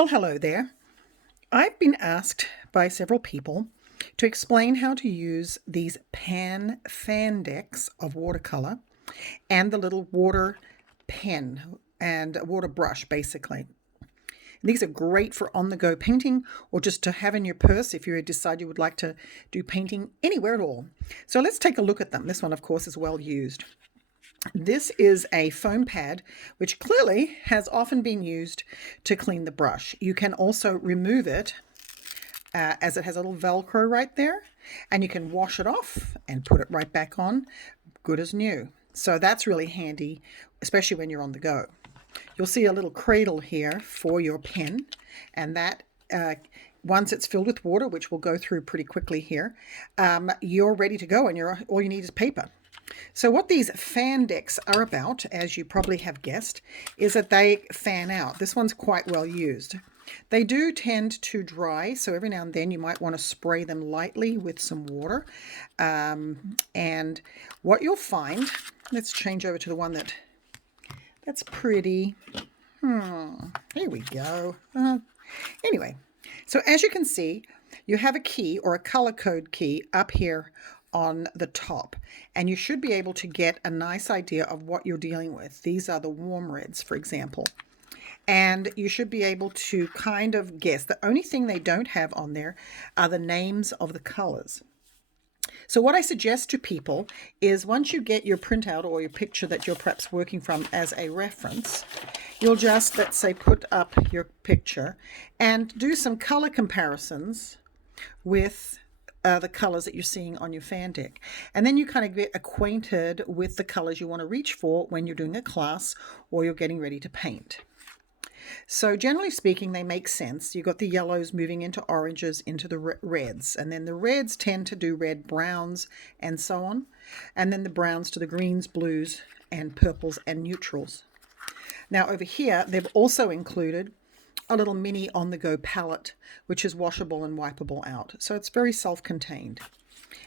Well, hello there. I've been asked by several people to explain how to use these pan fan decks of watercolor and the little water pen and a water brush, basically. These are great for on-the-go painting or just to have in your purse if you decide you would like to do painting anywhere at all. So let's take a look at them. This one, of course, is well used. This is a foam pad, which clearly has often been used to clean the brush. You can also remove it as it has a little Velcro right there, and you can wash it off and put it right back on, good as new. So that's really handy, especially when you're on the go. You'll see a little cradle here for your pen, and that once it's filled with water, which we'll go through pretty quickly here, you're ready to go, and all you need is paper. So what these fan decks are about, as you probably have guessed, is that they fan out. This one's quite well used. They do tend to dry, so every now and then you might want to spray them lightly with some water. And what you'll find, let's change over to the one that's pretty. Here we go. Anyway, so as you can see, you have a key or a color code key up here on the top, and you should be able to get a nice idea of what you're dealing with. These are the warm reds, for example, and you should be able to kind of guess. The only thing they don't have on there are the names of the colors. So what I suggest to people is once you get your printout or your picture that you're perhaps working from as a reference, you'll just, let's say, put up your picture and do some color comparisons with the colors that you're seeing on your fan deck. And then you kind of get acquainted with the colors you want to reach for when you're doing a class or you're getting ready to paint. So generally speaking, they make sense. You've got the yellows moving into oranges, into the reds, and then the reds tend to do red browns and so on, and then the browns to the greens, blues, and purples and neutrals. Now over here, they've also included a little mini on-the-go palette, which is washable and wipeable out. So it's very self-contained.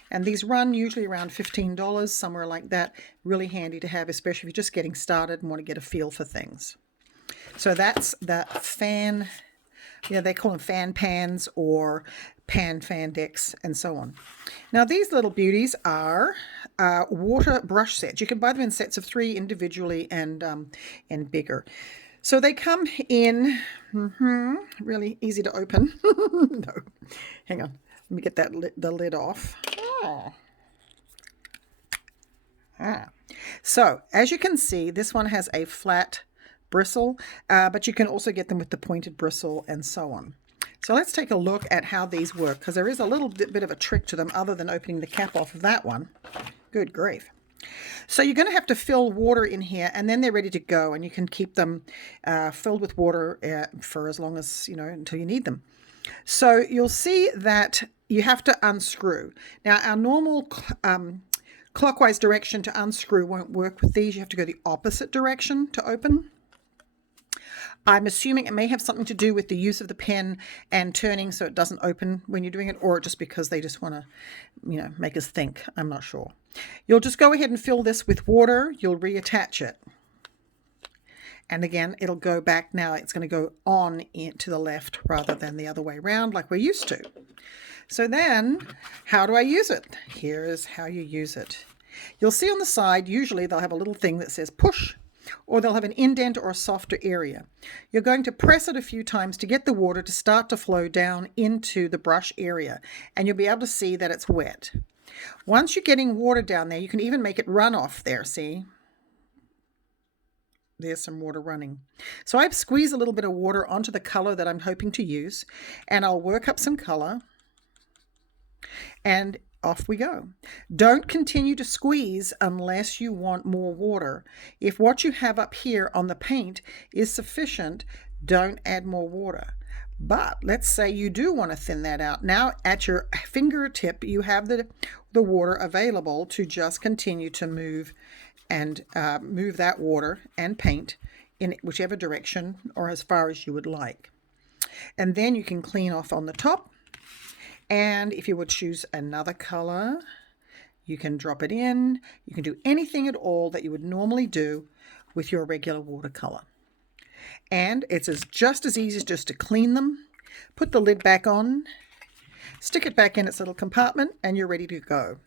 And these run usually around $15, somewhere like that. Really handy to have, especially if you're just getting started and want to get a feel for things. So that's the fan, they call them fan pans or pan fan decks and so on. Now these little beauties are water brush sets. You can buy them in sets of 3 individually and bigger. So they come in, really easy to open. No, hang on. Let me get the lid off. So as you can see, this one has a flat bristle, but you can also get them with the pointed bristle and so on. So let's take a look at how these work, because there is a little bit of a trick to them other than opening the cap off of that one. Good grief. So you're going to have to fill water in here, and then they're ready to go, and you can keep them filled with water for as long as, until you need them. So you'll see that you have to unscrew. Now, our normal clockwise direction to unscrew won't work with these. You have to go the opposite direction to open. I'm assuming it may have something to do with the use of the pen and turning so it doesn't open when you're doing it, or just because they just want to, make us think. I'm not sure. You'll just go ahead and fill this with water. You'll reattach it. And again, it'll go back now. It's going to go on to the left rather than the other way around like we're used to. So then, how do I use it? Here is how you use it. You'll see on the side, usually they'll have a little thing that says push, or they'll have an indent or a softer area. You're going to press it a few times to get the water to start to flow down into the brush area, and you'll be able to see that it's wet. Once you're getting water down there, you can even make it run off there, see? There's some water running. So I've squeezed a little bit of water onto the color that I'm hoping to use, and I'll work up some color, and off we go. Don't continue to squeeze unless you want more water. If what you have up here on the paint is sufficient, don't add more water. But let's say you do want to thin that out. Now at your fingertip, you have the water available to just continue to move and move that water and paint in whichever direction or as far as you would like. And then you can clean off on the top. And if you would choose another color, you can drop it in. You can do anything at all that you would normally do with your regular watercolor. And it's just as easy just to clean them, put the lid back on, stick it back in its little compartment, and you're ready to go.